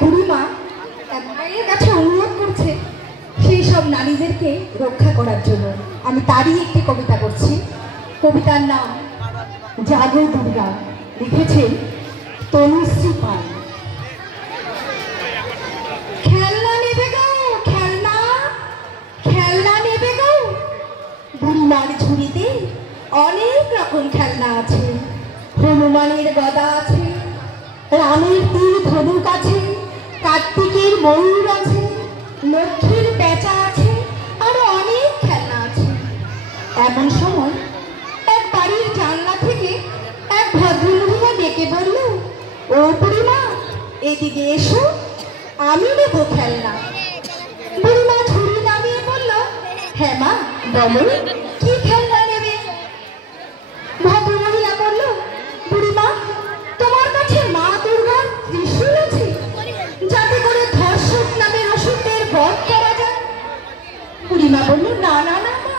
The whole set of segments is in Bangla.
বুড়িমা মায়ের কাছে অনুরোধ করছে সেই সব নারীদেরকে রক্ষা করার জন্য। আমি তারই একটি কবিতা করছি। কবিতার নাম জাগো দুর্গা, লিখেছেন তনুশ্রী পাল। খেলনা নেবে গো, খেলনা খেলনা নেবে গো। বুড়িমার ঝুড়িতে অনেক রকম খেলনা আছে। হনুমানের গদা আছে, রামের তীর ধনুক আছে, কার্তিকের ময়ূর আছে, লক্ষ্মীর পেঁচা আছে, আরো অনেক খেলনা আছে। এমন সময় এক বাড়ির জানলা থেকে এক ভদ্রমহিলা ডেকে বলল, ও বুড়িমা, এদিকে এসো, আমি নেবো খেলনা। বুড়িমা ঝুড়ি নামিয়ে বলল, হ্যাঁ মা বলো, কি খেলনা নেবে? ভদ্রমহিলা বলল, বুড়িমা, তোমার কাছে মা দুর্গার ত্রিশূল আছে, যাতে করে ধর্ষক নামের অসুরদের বধ করা যায়? বুড়িমা বলল, না না না মা,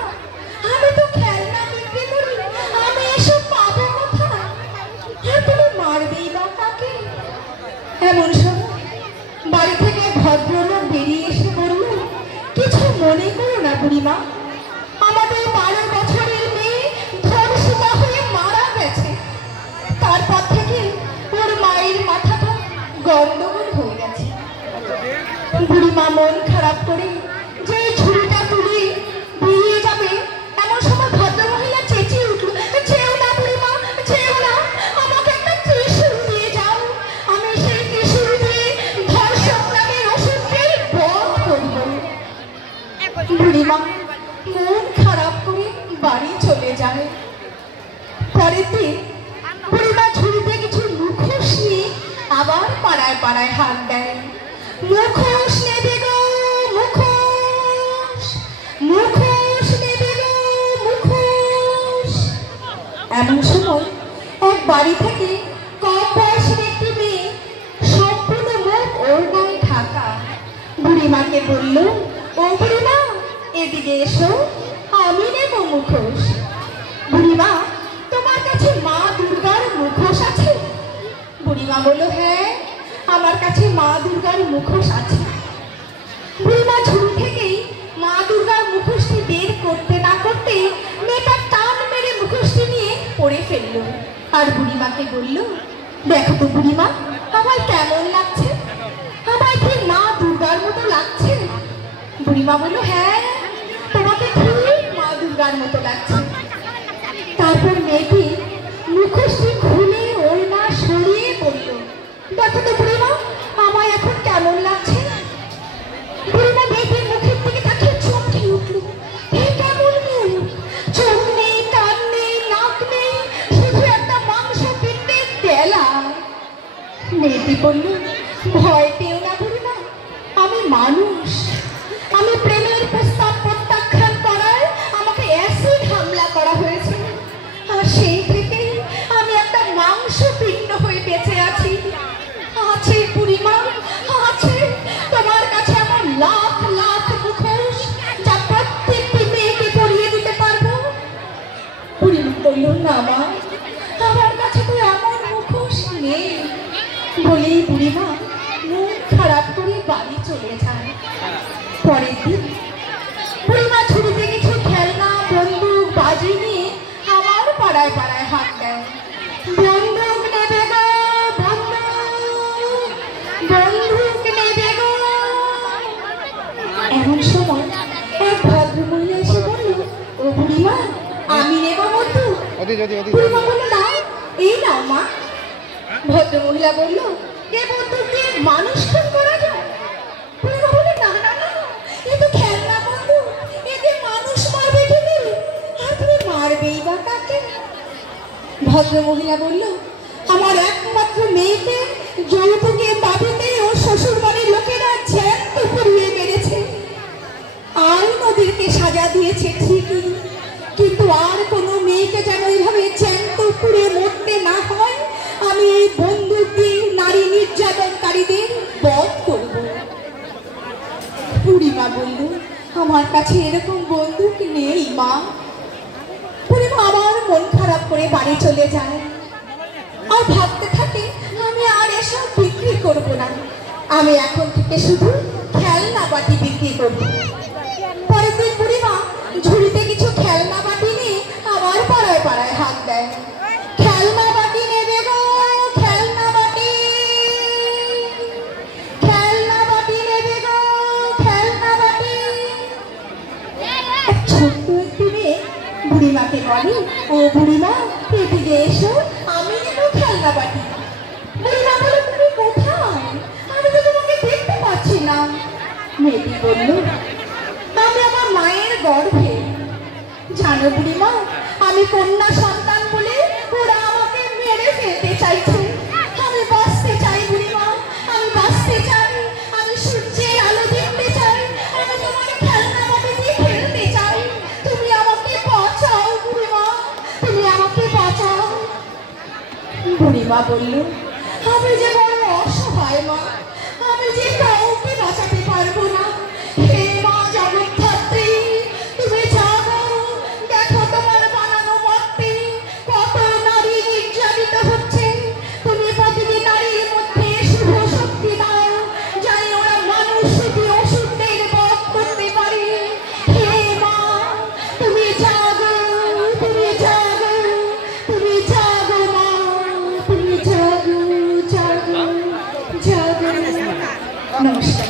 আমি তো খেলনা বিক্রি করি, আমি এসব পাবো কোথায়? আর তুমি মারবেই বা কাকে? এমন সময় বাড়ি থেকে ভদ্রলোক বেরিয়ে এসে বলল, কিছু মনে করো না বুড়িমা, আমাদের 12 বছরের মেয়ে ধর্ষিতা হয়ে মারা গেছে। তারপর থেকে ওর মায়ের মাথাটা গন্ডগোল হয়ে গেছে। বুড়িমা মন খারাপ করে যে ঝুড়িটা তুলে বেরিয়ে যাবে, এমন সময় ভদ্রমহিলা চেঁচিয়ে উঠল, যেও না বুড়িমা, যেও না, আমাকে একটা ত্রিশূল দিয়ে যাও, আমি সেই ত্রিশূল দিয়ে ধর্ষক নামের অসুরদের বধ করব। বুড়িমা মন খারাপ করে বাড়ি চলে যায়। পরের দিন বুড়িমা ঝুড়িতে কিছু মুখোশ নিয়ে আবার পাড়ায় পাড়ায় হাত দেয়। মুখোশ নেবে গো, মুখোশ, মুখোশ নেবে গো, মুখোশ। এমন সময় এক বাড়ি থেকে কম বয়সের একটি মেয়ে, সম্পূর্ণ মুখ ওর গায়ে ঢাকা, বুড়িমাকে বলল, ও বুড়িমা, এদিকে এসো, আমি নেব মুখোশ। বুড়িমা, তোমার কাছে মা দুর্গার মুখোশ আছে? বুড়িমা বলল, হ্যাঁ, আমার কাছে মা দুর্গার মুখোশ আছে। বুড়িমা ঝুড়ি থেকেই মা দুর্গার মুখোশটি বের করতে না করতে মেয়েটা টান মেরে মুখোশটি নিয়ে পড়ে ফেললো। আর বুড়িমাকে বলল, দেখো তো বুড়িমা, আমার কেমন লাগছে? আমার ঠিক মা দুর্গার মতো লাগছে? বুড়িমা বলল, হ্যাঁ, তোমাকে ঠিক মা দুর্গার মতো লাগছে। তারপর মেয়েটি মুখোশটি খুলে ওড়না সরিয়ে বলল, দেখো তো বুড়িমা, আমায় এখন কেমন লাগছে? বুড়িমা মেয়েটির মুখের দিকে তাকিয়ে চমকে উঠল, এই কেমন মুখ, চোখ নেই, কান নেই, নাক নেই, শুধু একটা মাংস পিণ্ডের তেলা। মেয়েটি বলল, ভয় পেও না বুড়িমা, আমি মানুষ, আমি প্রেমের প্রস্তাব প্রত্যাখ্যান করায় আমাকে অ্যাসিড হামলা করা হয়েছে, আর সেই থেকে আমি একটা মাংস পিণ্ড হয়ে বেঁচে আছি। আছে বুড়িমা, আছে, তোমার কাছে এমন লাখ লাখ মুখোশ, যা প্রত্যেকটি মেয়েকে পরিয়ে দিতে পারবো? বুড়িমা বলল, না মা, আমার কাছে তো এমন মুখোশ নেই। বলেই বুড়িমা মন খারাপ করে বাড়ি চলে যায়। পরের দিন বুড়িমা ঝুড়িতে কিছু খেলনা, বন্দুক, বাজি নিয়ে আবার পাড়ায় পাড়ায় হাত দেয়। বন্দুক নেবে গো, বন্দুক, বন্দুক নেবে গো। এমন সময় এক ভদ্রমহিলা এসে বলল, ও বুড়িমা, আমি নেব বন্দুক। বুড়িমা বলল, নাও, এই নাও মা। ভদ্রমহিলা বলল, এ বন্দুক দিয়ে মানুষ খুন করা যায়? বুড়িমা বলল, না না না, এ তো খেলনা বন্দুক, এতে মানুষ মারবে তুমি, আর তুমি মারবেই বা কাকে? ভদ্রমহিলা বলল, আমার একমাত্র মেয়েকে যৌতুকের দাবিতে ও শ্বশুর বাড়ির লোকেরা জ্যান্ত পুড়িয়ে মেরেছে। আইন ওদেরকে সাজা দিয়েছে ঠিকই, কিন্তু আর কোনো মেয়েকে যেন এইভাবে জ্যান্ত পুড়ে মরতে না হয়, আমি এই বন্দুক দিয়ে নারী নির্যাতনকারীদের বধ করব। বুড়িমা বলল, আমার কাছে এরকম বন্দুক নেই মা। বুড়িমা আবার মন খারাপ করে বাড়ি চলে যায় আর ভাবতে থাকে, আমি আর এসব বিক্রি করব না, আমি এখন থেকে শুধু খেলনা বাটি বিক্রি করব। পরের দিন বুড়িমা ঝুড়িতে কিছু খেলনা বাটি নিয়ে আমার পাড়ায় পাড়ায় হাত দেয়। খেলনা বাটি নেবে গো, খেলনা বাটি, খেলনা বাটি নেবে গো, খেলনা বাটি। ছোট্ট একটি মেয়ে বুড়িমাকে বলে, ও বুড়িমা এদিকে এসো, আমি নেব খেলনা বাটি। বুড়িমা বলে, তুমি কোথায়? আমি তো তোমাকে দেখতে পাচ্ছি না। মেয়েটি বলল, আমি আমার মায়ের গর্ভে। জানো বুড়িমা, আমি কন্যা সন্তান বলে ওরা আমাকে মেরে ফেলতে চাইছে। আমি বাঁচতে চাই বুড়িমা, আমি বাঁচতে চাই, আমি সূর্যের আলো দেখতে চাই, আমি তোমার খেলনা বাটি দিয়ে খেলতে চাই। তুমি আমাকে বাঁচাও বুড়িমা, তুমি আমাকে বাঁচাও। বুড়িমা বলল, আমি যে বড় অসহায় মা, আমি যে কাউকে বাঁচাতে পারবো না। হে মা জগদ্ধাত্রী, তুমি জাগো, দেখো তোমার বানানো মর্তে কত নারী নির্যাতিত হচ্ছে। তুমি প্রতিটি নারীর মধ্যে শুভ শক্তি দাও, জানি ওরা মানুষ রূপী অসুরদের বধ করতে পারে। হে মা, তুমি জাগো, তুমি জাগো, তুমি জাগো মা, তুমি জাগো, জাগো, জাগো। নমস্কার।